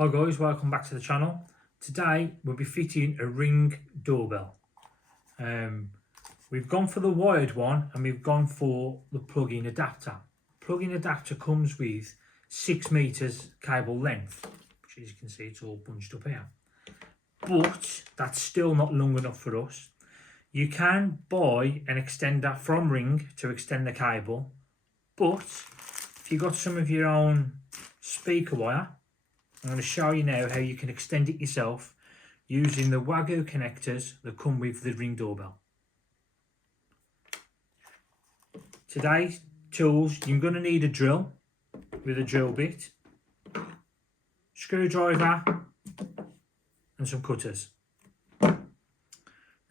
Hi guys, welcome back to the channel. Today we'll be fitting a Ring doorbell. We've gone for the wired one and we've gone for the plug-in adapter. Plug-in adapter comes with 6 meters cable length, which as you can see it's all bunched up here. But that's still not long enough for us. You can buy an extender from Ring to extend the cable, but if you've got some of your own speaker wire, I'm going to show you now how you can extend it yourself using the Wagyu connectors that come with the Ring doorbell. Today's tools, you're going to need a drill with a drill bit, screwdriver and some cutters. Now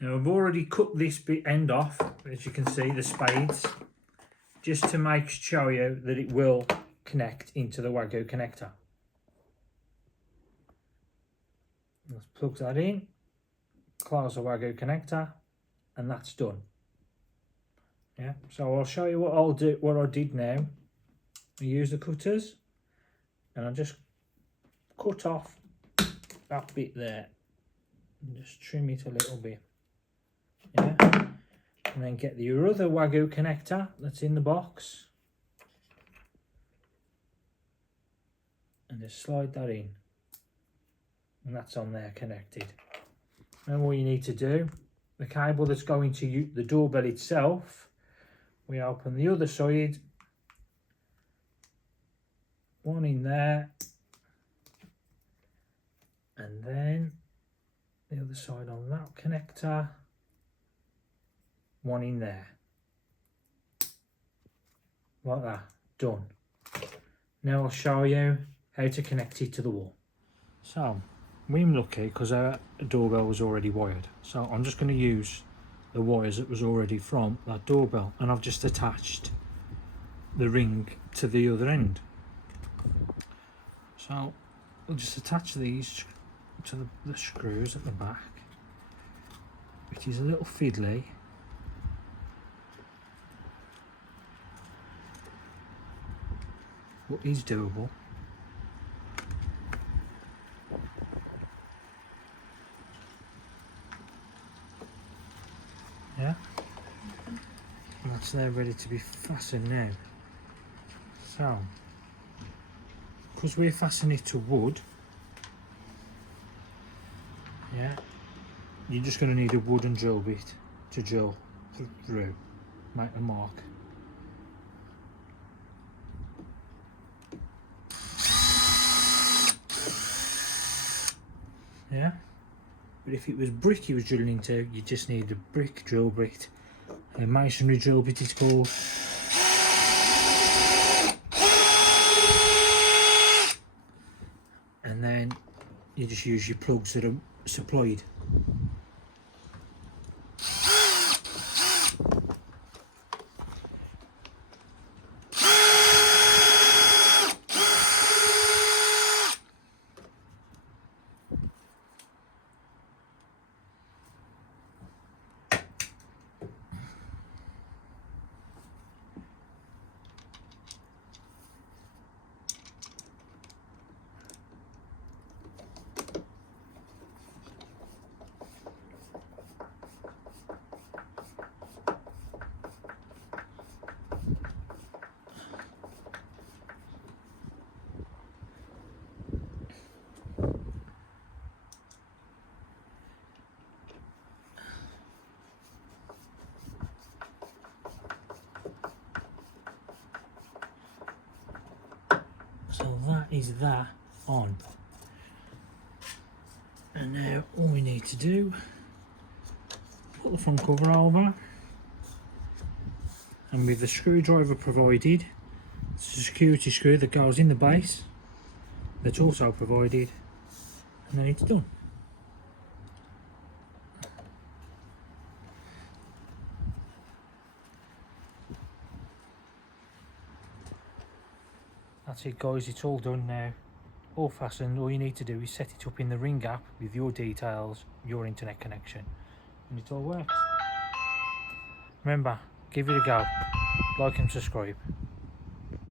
I've already cut this bit end off, as you can see, the spades, just to show you that it will connect into the Wagyu connector. Let's plug that in, close the Wagyu connector, and that's done. Yeah, so I'll show you what I did now. I use the cutters and I just cut off that bit there and just trim it a little bit. Yeah, and then get the other Wagyu connector that's in the box and just slide that in. And that's on there connected. And what you need to do, the cable that's going to the doorbell itself, we open the other side, one in there, and then the other side on that connector, one in there, like that, done. Now I'll show you how to connect it to the wall. So we're lucky because our doorbell was already wired, so I'm just going to use the wires that was already from that doorbell, and I've just attached the Ring to the other end. So we'll just attach these to the screws at the back, which is a little fiddly, but is doable. Yeah, and that's there ready to be fastened now. So, because we're fastening it to wood, yeah, you're just going to need a wooden drill bit to drill through, make a mark. Yeah. But if it was brick you was drilling into, you just need a brick drill bit. A masonry drill bit is called. And then you just use your plugs that are supplied. So that is that on. And now all we need to do, put the front cover over, and with the screwdriver provided, it's a security screw that goes in the base, that's also provided, and then it's done. That's it guys, it's all done now, all fastened. All you need to do is set it up in the Ring app with your details, your internet connection, and it all works. Remember, give it a go, like and subscribe.